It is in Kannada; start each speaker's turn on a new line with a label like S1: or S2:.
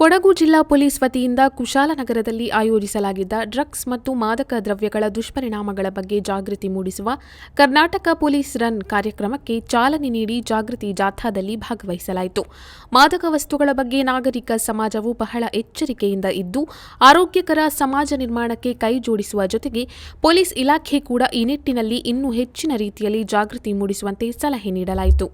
S1: ಕೊಡಗು ಜಿಲ್ಲಾ ಪೊಲೀಸ್ ವತಿಯಿಂದ ಕುಶಾಲನಗರದಲ್ಲಿ ಆಯೋಜಿಸಲಾಗಿದ್ದ ಡ್ರಗ್ಸ್ ಮತ್ತು ಮಾದಕ ದ್ರವ್ಯಗಳ ದುಷ್ಪರಿಣಾಮಗಳ ಬಗ್ಗೆ ಜಾಗೃತಿ ಮೂಡಿಸುವ ಕರ್ನಾಟಕ ಪೊಲೀಸ್ ರನ್ ಕಾರ್ಯಕ್ರಮಕ್ಕೆ ಚಾಲನೆ ನೀಡಿ ಜಾಗೃತಿ ಜಾಥಾದಲ್ಲಿ ಭಾಗವಹಿಸಲಾಯಿತು. ಮಾದಕ ವಸ್ತುಗಳ ಬಗ್ಗೆ ನಾಗರಿಕ ಸಮಾಜವು ಬಹಳ ಎಚ್ಚರಿಕೆಯಿಂದ ಇದ್ದು, ಆರೋಗ್ಯಕರ ಸಮಾಜ ನಿರ್ಮಾಣಕ್ಕೆ ಕೈ ಜೋಡಿಸುವ ಜೊತೆಗೆ ಪೊಲೀಸ್ ಇಲಾಖೆ ಕೂಡ ಈ ನಿಟ್ಟಿನಲ್ಲಿ ಇನ್ನೂ ಹೆಚ್ಚಿನ ರೀತಿಯಲ್ಲಿ ಜಾಗೃತಿ ಮೂಡಿಸುವಂತೆ ಸಲಹೆ ನೀಡಲಾಯಿತು.